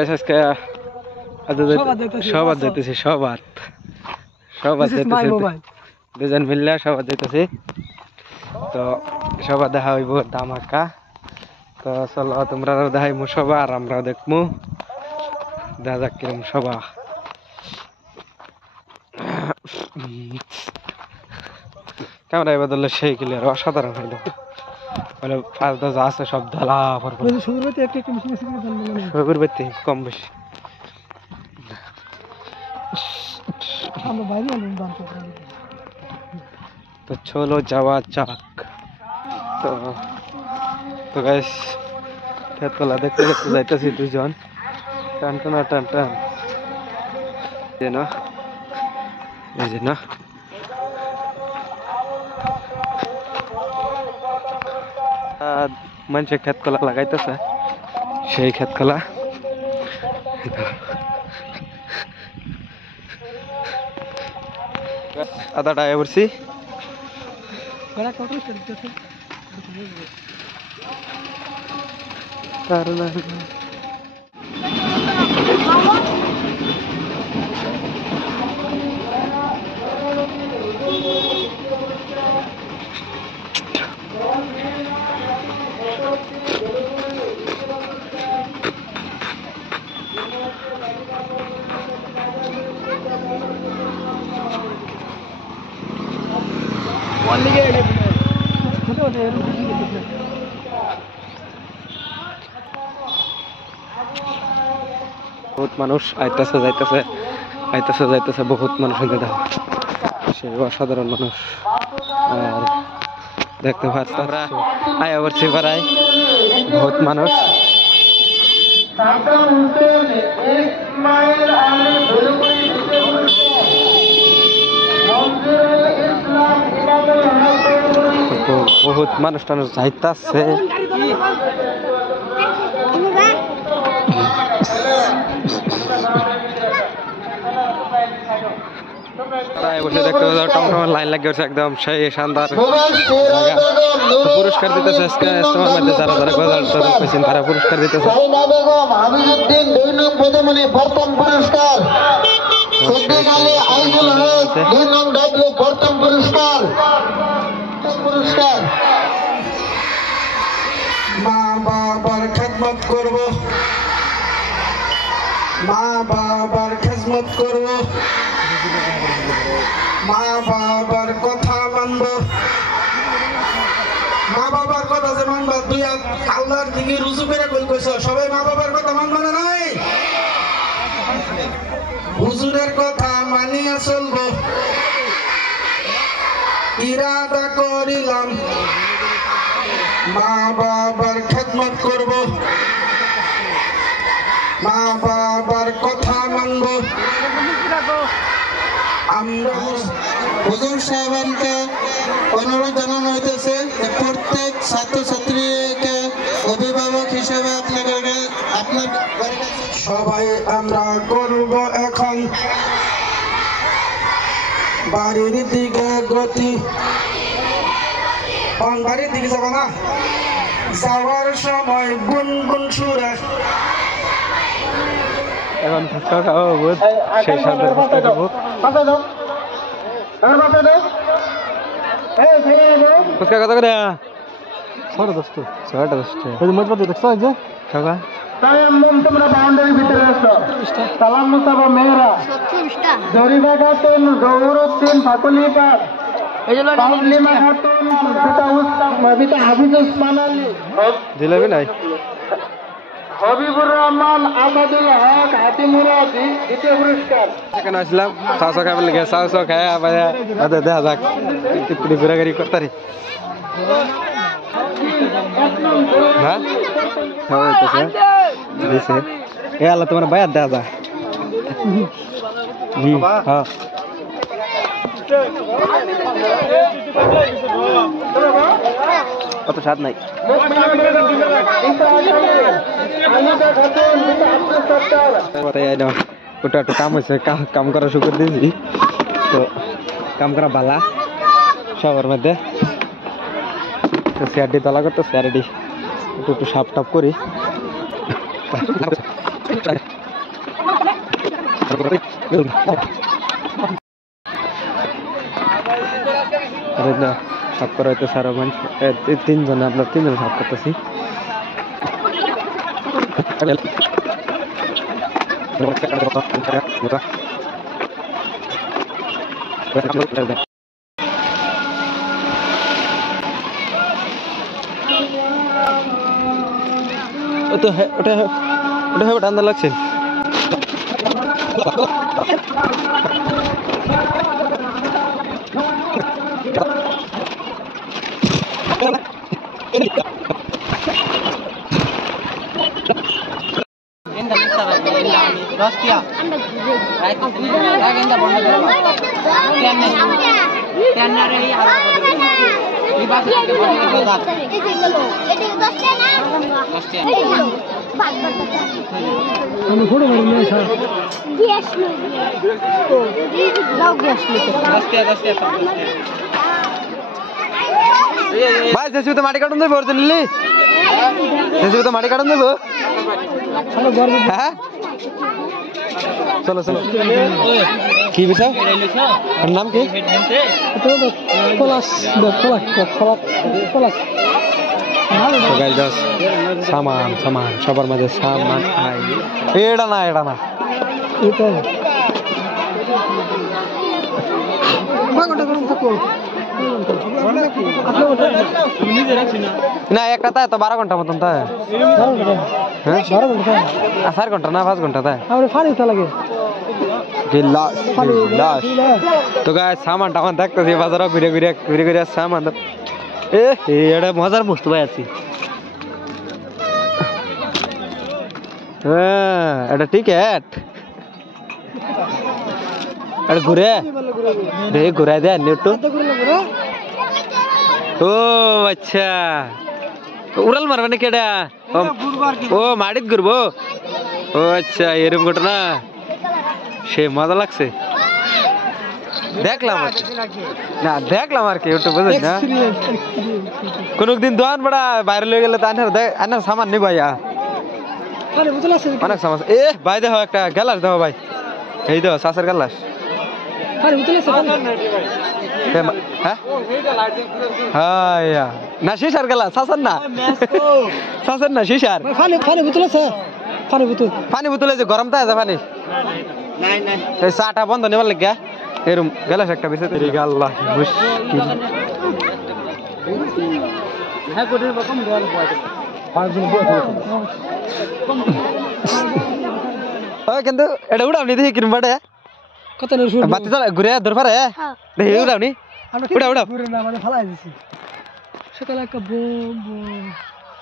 আজকে সবার যাইতেছি সবার দুজন মিললে সবার যাইতেছি তো সবার দেখা হইব ধামাকা তো চলো তোমরা দেখাইমু সবা আর আমরা দেখমু দেখা যাক কিরম সবা ক্যামেরা এবার ধরলে সেই ক্লিয়ার অসাধারণ হইল বলে ফার্স্ট যা আছে সব ঢালা সগুর বাতি কম বেশি তো চলো যাওয়া যাক তো তো গাইস খেতলা দেখতে দেখতে যাইতেছি দুজন টান টানা টান টান না এই যে না মানুষে খেত কলা লাগাইতেছে সেই খেত কলা আদাটা এসছি বহুত মানুষ আইতাছে যাইতেছে বহুত মানুষ সে অসাধারণ মানুষ আর দেখতে পাচ্ছি আমরা আয়া করছি পাড়ায় বহুত মানুষ বহুত মানুষ টানুষ যাইতাছে বসে দেখতে টমটমের লাইন লাগিয়ে একদম সেই শানদার পুরস্কার দিতেছে ইজতেমার মধ্যে যারা যারা গজল টজল পেয়েছেন তারা পুরস্কার দিতেছে মা বাবার খেদমত করব মা বাবার খেদমত করব মা বাবার কথা মানব মা বাবার কথা যে মানবা তুই আল্লাহর দিকে রুজু করে কইছ সবাই মা বাবার কথা মানবা না নাই হুজুরের কথা মানিয়া চলব ইরাদা করিলাম মা বাবার খেদমত করব মা বাবার কথা মানব আমরা হুজুর সাহেবকে অনুরোধ জানানো হইতেছে প্রত্যেক ছাত্রছাত্রীকে অভিভাবক হিসেবে আপনার সবাই আমরা করব এখন বাড়ির দিকে গতি বাড়ির দিকে যাব না যাওয়ার সময় গুনগুন সুরে এখন ফুচকা খাওয়া বহুত সেই সাথে ফুচকা খাবো ফুচকা কত করে 10:30 10:30 মজবুত দেখছো যে খাবা তায়াম্মুম তোমরা বাউন্ডারির ভিতরে আছো সালাম মুসাফা মেহরা 30টা জরিবা খাতুন গৌরউদ্দিন ফাকুলিকা তাসলিমা খাতুন পিতা হাফিজ ওসমান আলী জিলাপি নাই হবিবুর রহমান আসাদুল হক হাতিমুরাদি দ্বিতীয় পুরস্কার এখানে আসলাম চাষা খাবার লেগে চাষা খায় আবার দেখা যাক টিপড়ি ঘোরাঘুরি করতারি হ্যাঁ দিছে এ আল্লাহ তোমার বায়াত দেখা যায় হ্যাঁ কত স্বাদ নাই ওটা একটু কাম হয়েছে কাম করা শুরু করে দিয়েছি তো কাম করা বালা সবার মধ্যে সিআরডি তলা করতো সিআরডি একটু সাপ টাপ করি আরে না সাফ করা হয়তো সারা মানুষ তিনজনে আপনার তিনজনে সাফ করতেছি ওটা হবে ঠান্ডা লাগছে ভাই জেসিবি তো মাটি কাটুন দেবো অরিজিনালি জেসিবি তো মাটি কাটুন দেবো হ্যাঁ চলো চলো কি বিষয় নাম কি সামান সামান সবার মাঝে সামান এটা না না একটা তাই তো 12 ঘন্টা মতন তাই 4 ঘন্টা না 5 ঘন্টা তাই লাগে তো গায়ে সামান টামান দেখতেছি বাজারে ঘুরে ঘুরে ঘুরে ঘুরে সামান এটা মজার বস্তু ভাই আছি হ্যাঁ এটা টিকেট এটা ঘুরে দেখি ঘুরাই দেয় একটু ও আচ্ছা উড়াল মারবে নাকি এটা ও মাটিত ঘুরবো ও আচ্ছা এরকম ঘটনা সে মজা লাগছে দেখলাম না দেখলাম আর কি একটু বুঝলি না কোনদিন দোকান বড়া বাইরে লয়ে গেলে আনার সামান নেই ভাইয়া অনেক সামান ভাই দেখো একটা গ্যালাস দেখো ভাই এই দেখো সাসের গ্যালাস না শিশার গ্যালাস সাসার না সাসার না শিশার পানি বোতলে যে গরম তাই পানি এই চাটা বন্ধ নেবার লাগিয়া এরম গ্যালাস একটা বেশি আল্লাহ মুশকিল কিন্তু এটা উড়াওনি দেখি কিরম বাড়ে কত বাতি চলে ঘুরে ধর পারে দেখি উড়াওনি উড়াও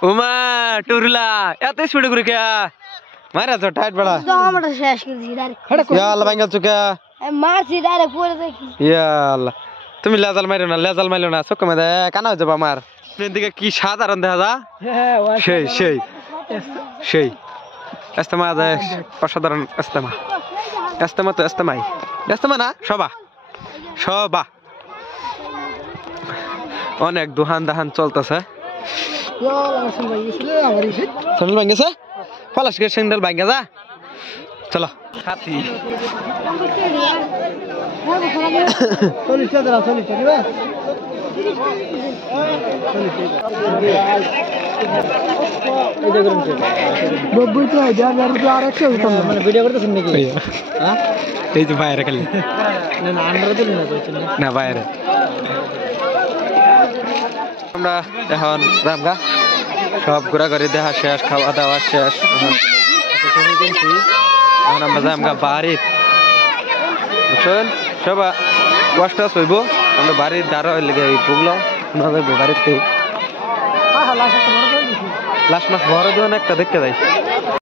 উমা টুরলা এত স্পিডে ঘুরে কে মারা তো টাইট বড়া আমরা শেষ করে দিছি ডাইরেক্ট ইয়া আল্লাহ ভাঙা চুকা মারছি ডাইরেক্ট পড়ে দেখি ইয়া আল্লাহ তুমি লেজাল মাইরো না চোখ মে কানা হয়ে যাবে আমার দিকে কি সাধারণ দেখা যা সেই এস্তেমা অসাধারণ এস্তেমা না সবা অনেক দোহান চলতেছে স্যান্ডেল ভাঙ্গেছে পলাশ কে স্যান্ডেল ভাঙ্গে যা চলো খাতি এই তো বাইরে খালি না বাইরে আমরা এখন রামগা সব ঘোরাঘুরি দেখা শেষ খাওয়া দাওয়া শেষ এখন আমরা রামগা বাড়ির বুঝছেন সবা কষ্ট হইব আমরা বাড়ির দ্বারা লেগে বুগলো বাড়িতে লাশ মাছ বড় দেবেন একটা দেখতে যাই